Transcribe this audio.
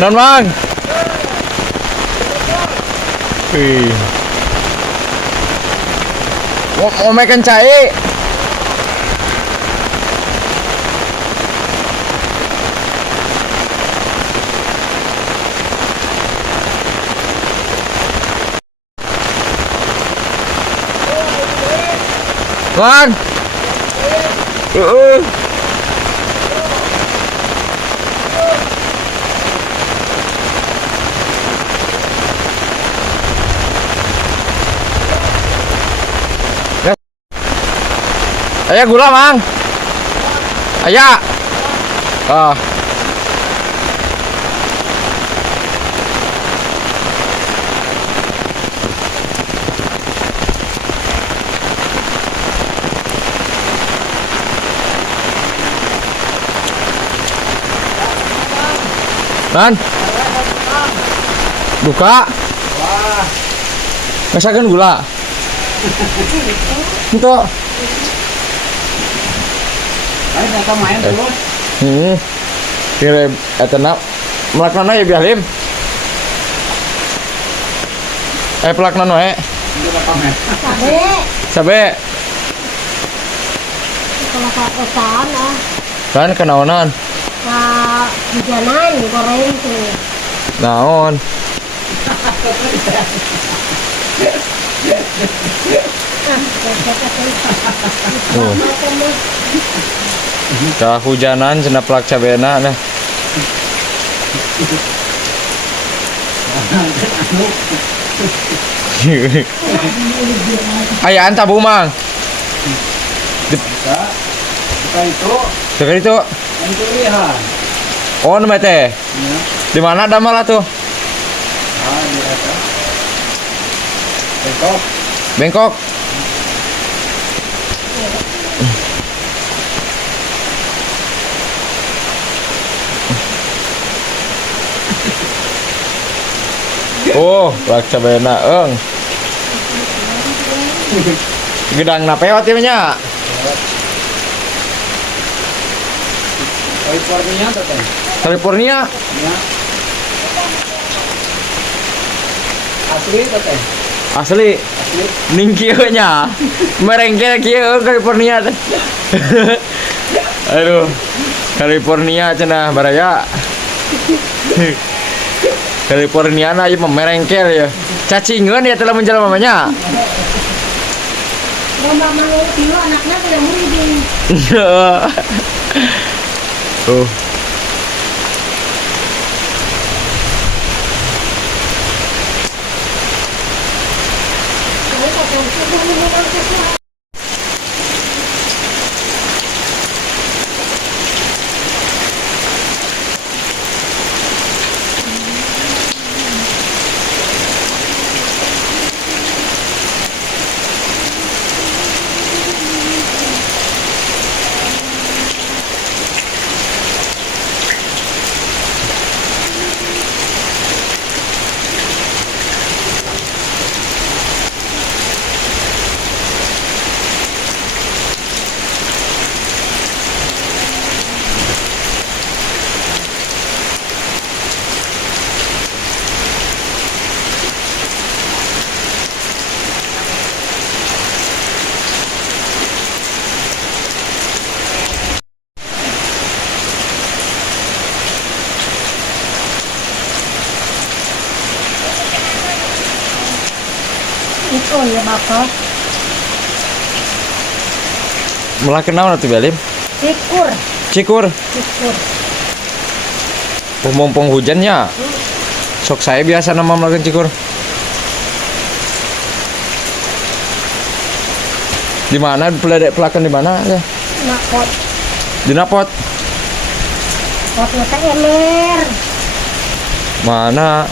Non Mang. Wih. Mau makan cai. Mang. Ayah gula Mang. Ayah. Ah. Man. Buka. Wah. Masakan gula. Untuk. Ayo kita main terus. Kira etenap melakukan ya bialim. Pelaknan wae. Sabe. Sabe. Kalau kosan ah. Kan kenaonan. Hujanan goreng tuh. Naon. Hujanan cenah plak cabena nah. Ayaan tabu Mang. Buka itu. Buka itu. Oh, nama teh. Ya. Di mana Damai tuh? Ah, di atas. Bengkok. Bengkok. Oh, lak cabena eung. Gedang napewat ieu nya. California teteh. California? Ya. Asli teteh. Asli. Asli. Ning kieu nya. Merengkel kieu California teh. Aduh. California cenah baraya. California na ieu merengkel ya. Cacingeun ya telah menjelma mamanya. Lomba mangu pilu anakna teh muridin. Tuh. Itu ya Bapak. Malah kenal tuh Belim? Cikur. Cikur. Cikur. Mumpung hujannya. Sok saya biasa nama melakukan cikur. Di mana pelakan di mana ya? Napot. Di napot. Potnya teh emer. Mana?